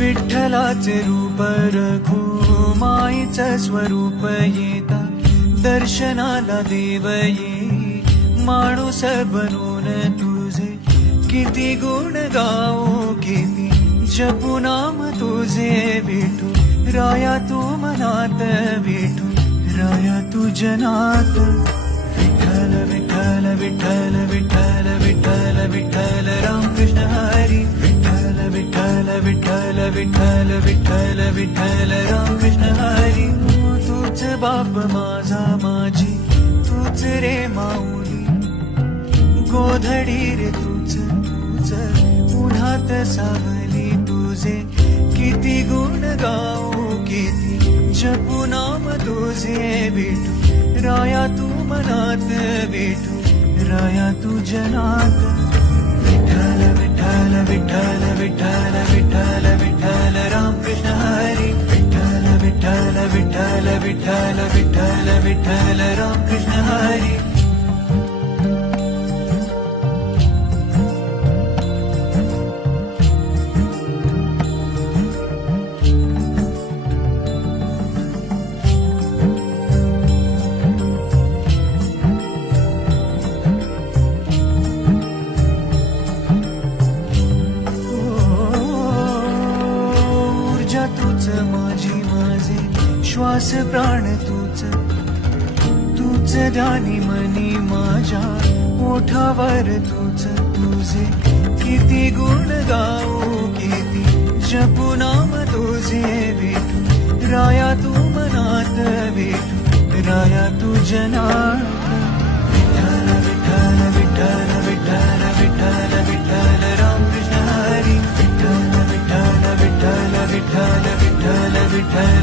विठ्ठलाचे रूप रघु माईचं स्वरूप येता दर्शनाला देव ये माणूस बनून तुझे किती गुण गाऊ किती जपू नाम तुझे विठू राया तू मनात विठू राया तू जनात विठ्ठल विठ्ठल विठ्ठल विठ्ठल विठ्ठल विठ्ठल रामकृष्ण हरी विठ्ठल विठ्ठल विठ्ठल विठ्ठल विठ्ठल विठ्ठल रामकृष्ण हरी तूच बाप माझा माझी तूच रे माऊली गोधडी रे तूच तूच उन्हात सावली तुझे किती गुण गाऊ किती जपू नाम तुझे विठू राया तू मनात विठू राया तू जनात विठ्ठल विठ्ठल विठ्ठल विठ्ठल विठ्ठल विठ्ठल रामकृष्ण हरी विठ्ठल विठ्ठल विठ्ठल विठ्ठल विठ्ठल विठ्ठल रामकृष्ण हरी तूच माझी माझे श्वास प्राण तूच तूच ध्यानी मनी माझ्या ओठावर तूच तुझे किती गुण गाऊ किती जपू नाम तुझे विठू राया तू मनात विठू राया तू जनात विठ्ठल विठ्ठल विठ्ठल विठ्ठल विठ्ठल विठ्ठल रामकृष्ण हरी विठ्ठल विठ्ठल विठ्ठल विठ्ठल विठ्ठल विठ्ठल